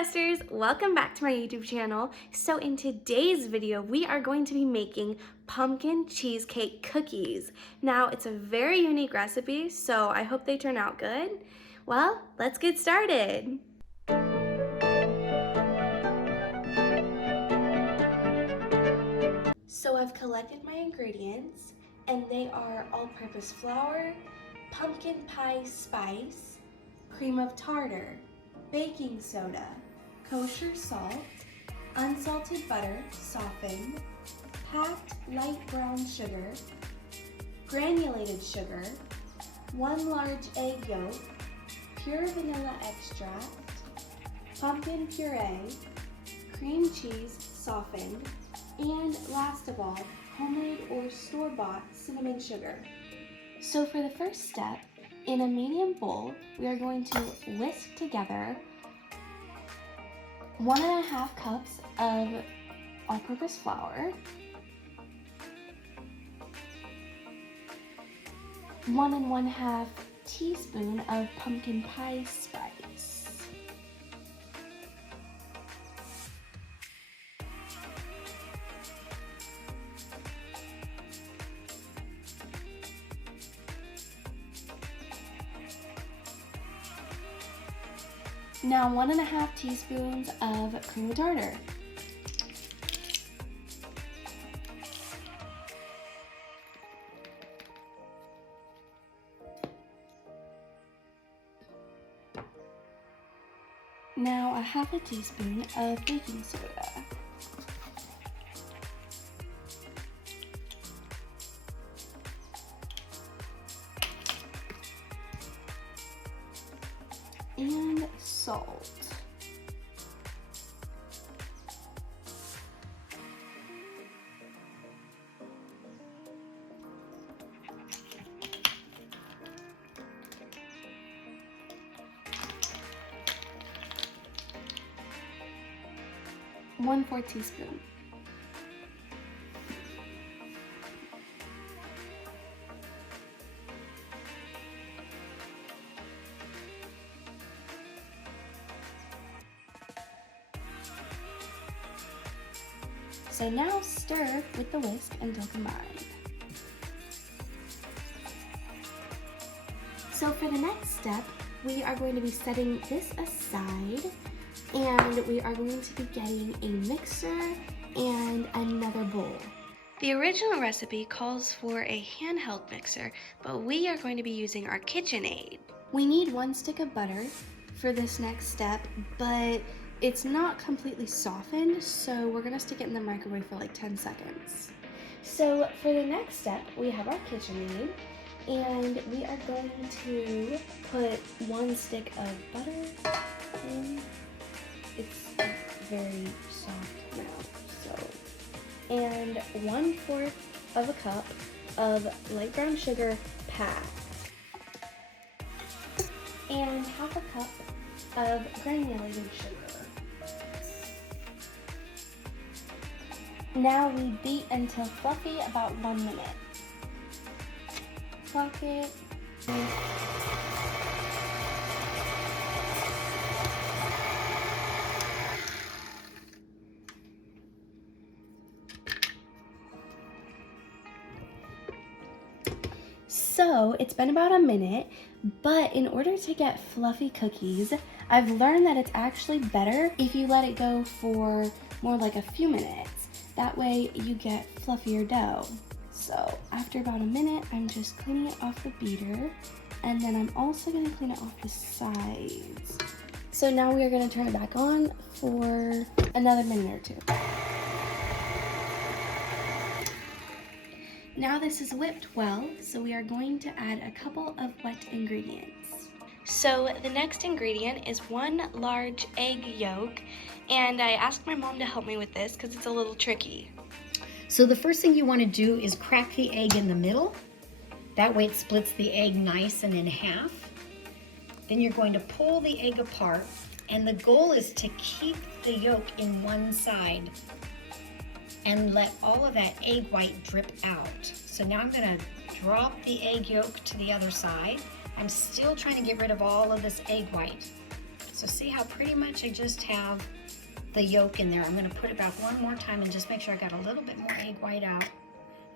Esthers, welcome back to my YouTube channel. So in today's video, we are going to be making pumpkin cheesecake cookies. Now it's a very unique recipe, so I hope they turn out good. Well, let's get started. So I've collected my ingredients, and they are all-purpose flour, pumpkin pie spice, cream of tartar, baking soda, kosher salt, unsalted butter softened, packed light brown sugar, granulated sugar, 1 large egg yolk, pure vanilla extract, pumpkin puree, cream cheese softened, and last of all, homemade or store-bought cinnamon sugar. So for the first step, in a medium bowl, we are going to whisk together 1.5 cups of all-purpose flour, 1 1/2 teaspoon of pumpkin pie spice, now 1 1/2 teaspoons of cream of tartar. Now 1/2 teaspoon of baking soda. And salt. One 1/4 teaspoon. So now stir with the whisk until combined. So for the next step, we are going to be setting this aside, and we are going to be getting a mixer and another bowl. The original recipe calls for a handheld mixer, but we are going to be using our KitchenAid. We need 1 stick of butter for this next step, but it's not completely softened, so we're gonna stick it in the microwave for like 10 seconds. So for the next step, we have our KitchenAid, and we are going to put 1 stick of butter in. It's very soft now, so. And 1/4 of a cup of light brown sugar packed. And 1/2 cup of granulated sugar. Now we beat until fluffy, about 1 minute. Clock it. So it's been about a minute, but in order to get fluffy cookies, I've learned that it's actually better if you let it go for more like a few minutes. That way you get fluffier dough. So after about a minute, I'm just cleaning it off the beater, and then I'm also gonna clean it off the sides. So now we are gonna turn it back on for another minute or 2. Now this is whipped well, so we are going to add a couple of wet ingredients. So the next ingredient is 1 large egg yolk, and I asked my mom to help me with this because it's a little tricky. So the first thing you want to do is crack the egg in the middle. That way it splits the egg nice and in half. Then you're going to pull the egg apart, and the goal is to keep the yolk in one side and let all of that egg white drip out. So now I'm going to drop the egg yolk to the other side. I'm still trying to get rid of all of this egg white. So see how pretty much I just have the yolk in there. I'm gonna put it back one more time and just make sure I got a little bit more egg white out.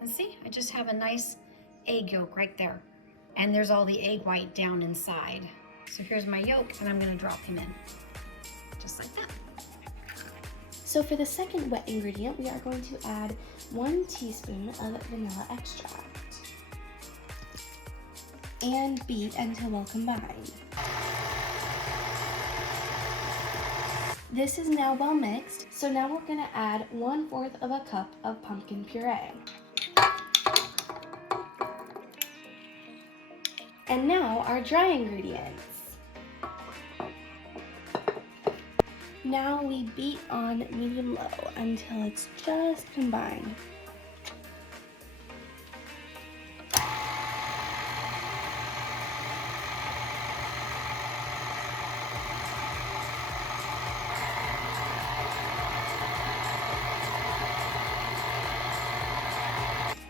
And see, I just have a nice egg yolk right there. And there's all the egg white down inside. So here's my yolk, and I'm gonna drop him in, just like that. So for the second wet ingredient, we are going to add 1 teaspoon of vanilla extract and beat until well combined. This is now well mixed, so now we're going to add 1/4 of a cup of pumpkin puree. And now our dry ingredients. Now we beat on medium-low until it's just combined.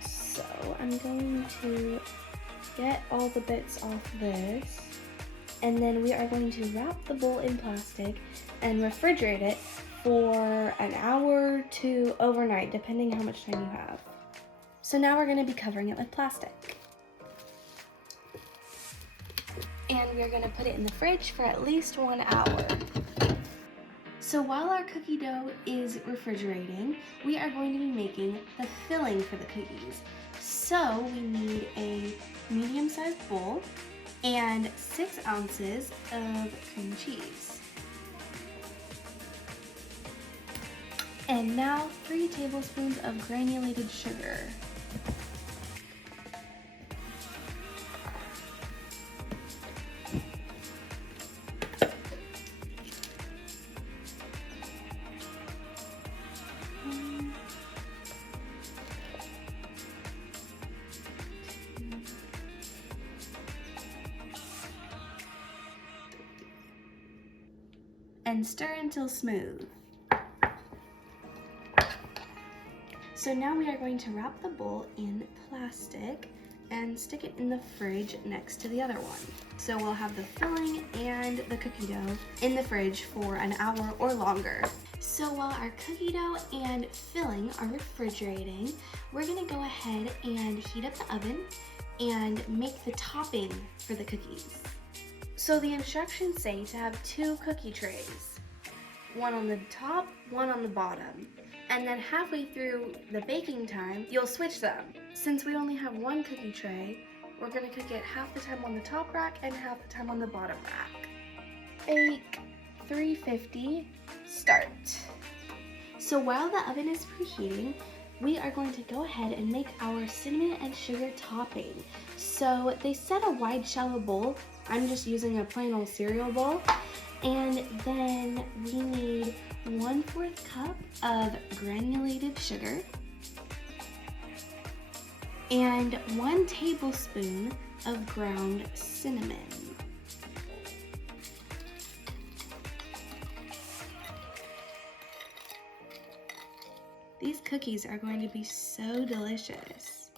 So I'm going to get all the bits off this, and then we are going to wrap the bowl in plastic and refrigerate it for an hour to overnight, depending how much time you have. So now we're going to be covering it with plastic. And we're going to put it in the fridge for at least 1 hour. So while our cookie dough is refrigerating, we are going to be making the filling for the cookies. So we need a medium-sized bowl and 6 ounces of cream cheese. And now 3 tablespoons of granulated sugar. And stir until smooth. So now we are going to wrap the bowl in plastic and stick it in the fridge next to the other one. So we'll have the filling and the cookie dough in the fridge for an hour or longer. So while our cookie dough and filling are refrigerating, we're gonna go ahead and heat up the oven and make the topping for the cookies. So the instructions say to have 2 cookie trays, one on the top, one on the bottom. And then halfway through the baking time, you'll switch them. Since we only have 1 cookie tray, we're gonna cook it half the time on the top rack and half the time on the bottom rack. Bake 350, start. So while the oven is preheating, we are going to go ahead and make our cinnamon and sugar topping. So they said a wide shallow bowl. I'm just using a plain old cereal bowl. And then we need 1/4 cup of granulated sugar and 1 tablespoon of ground cinnamon. These cookies are going to be so delicious.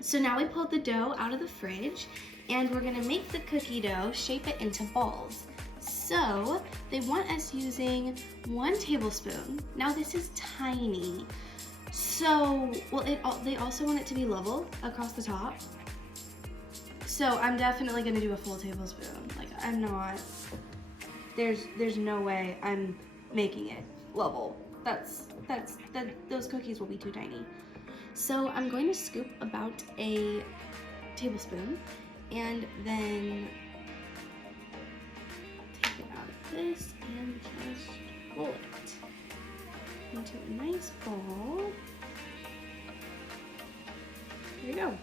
So now we pulled the dough out of the fridge and we're gonna make the cookie dough, shape it into balls. So they want us using 1 tablespoon. Now this is tiny. So, they also want it to be level across the top. So I'm definitely gonna do a full tablespoon. Like I'm not, there's no way I'm making it level. Those cookies will be too tiny. So I'm going to scoop about a tablespoon and then take it out of this and just roll it into a nice ball. There you go.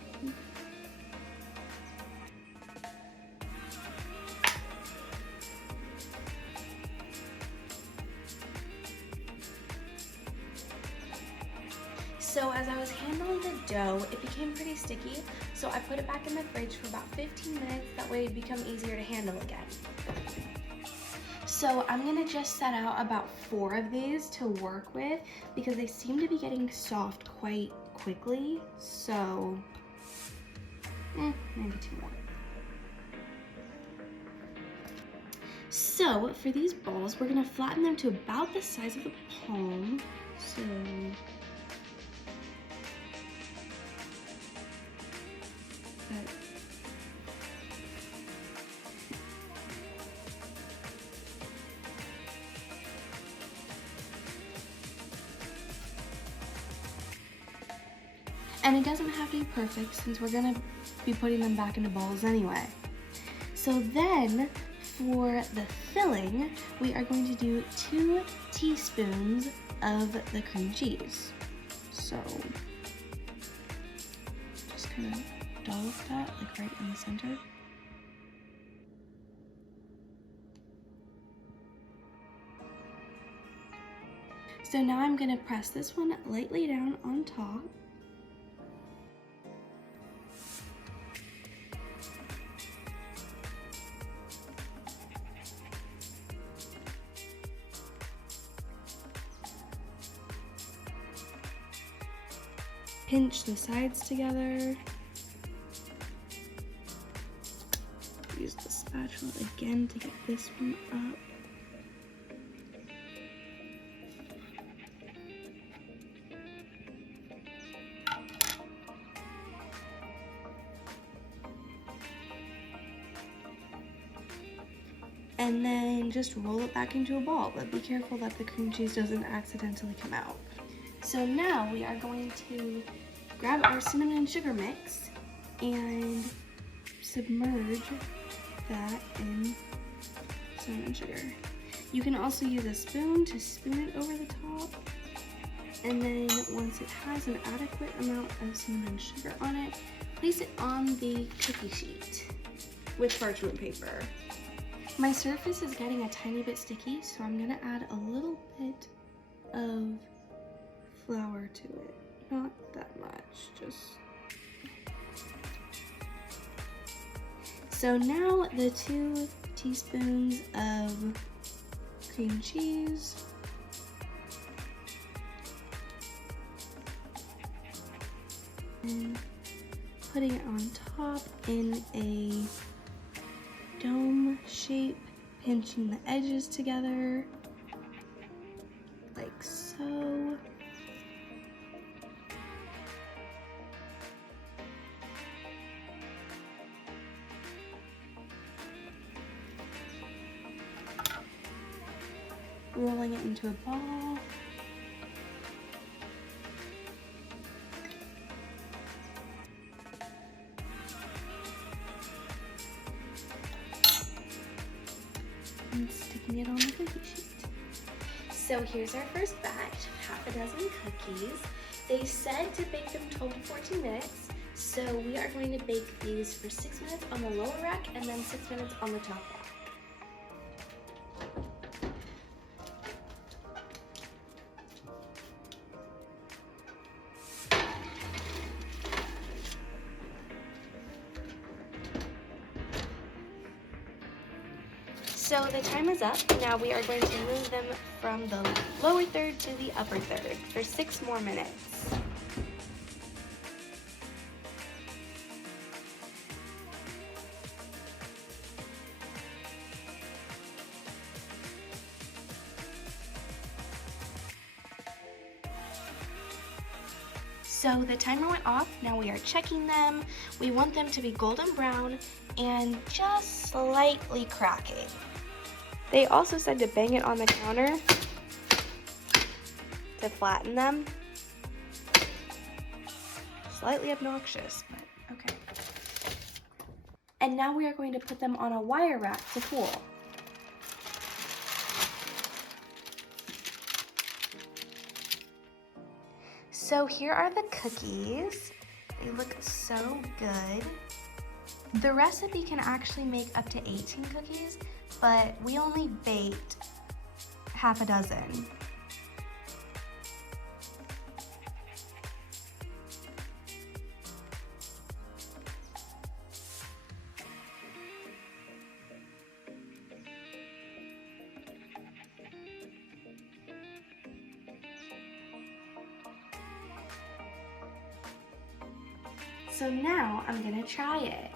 So as I was handling the dough, it became pretty sticky, so I put it back in the fridge for about 15 minutes, that way it'd become easier to handle again. So I'm gonna just set out about 4 of these to work with because they seem to be getting soft quite quickly, so maybe 2 more. So for these balls, we're gonna flatten them to about the size of the palm. So and it doesn't have to be perfect since we're gonna be putting them back into balls anyway. So then for the filling, we are going to do 2 teaspoons of the cream cheese. So just kind of dollop that like right in the center. So now I'm gonna press this one lightly down on top. Pinch the sides together. Use the spatula again to get this one up. And then just roll it back into a ball, but be careful that the cream cheese doesn't accidentally come out. So now we are going to grab our cinnamon and sugar mix and submerge that in cinnamon and sugar. You can also use a spoon to spoon it over the top. And then once it has an adequate amount of cinnamon and sugar on it, place it on the cookie sheet with parchment paper. My surface is getting a tiny bit sticky, so I'm gonna add a little bit of flour to it. Not that much, just. So now the 2 teaspoons of cream cheese. And putting it on top in a dome shape, pinching the edges together, like so. Rolling it into a ball. And sticking it on the cookie sheet. So here's our first batch, half a dozen cookies. They said to bake them 12 to 14 minutes. So we are going to bake these for 6 minutes on the lower rack and then 6 minutes on the top rack. So the time is up. Now we are going to move them from the lower third to the upper third for 6 more minutes. So the timer went off. Now we are checking them. We want them to be golden brown and just slightly cracking. They also said to bang it on the counter to flatten them. Slightly obnoxious, but okay. And now we are going to put them on a wire rack to cool. So here are the cookies. They look so good. The recipe can actually make up to 18 cookies, but we only baked half a dozen. So now I'm gonna try it.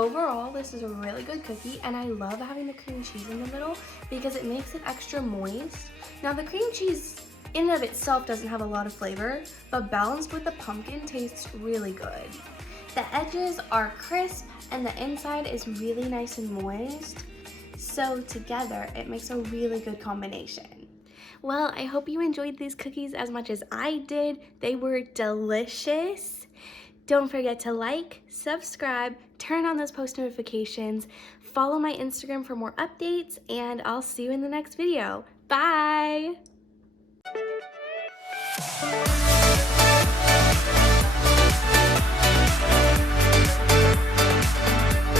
Overall, this is a really good cookie, and I love having the cream cheese in the middle because it makes it extra moist. Now, the cream cheese in and of itself doesn't have a lot of flavor, but balanced with the pumpkin tastes really good. The edges are crisp and the inside is really nice and moist. So together, it makes a really good combination. Well, I hope you enjoyed these cookies as much as I did. They were delicious. Don't forget to like, subscribe, turn on those post notifications, follow my Instagram for more updates, and I'll see you in the next video. Bye!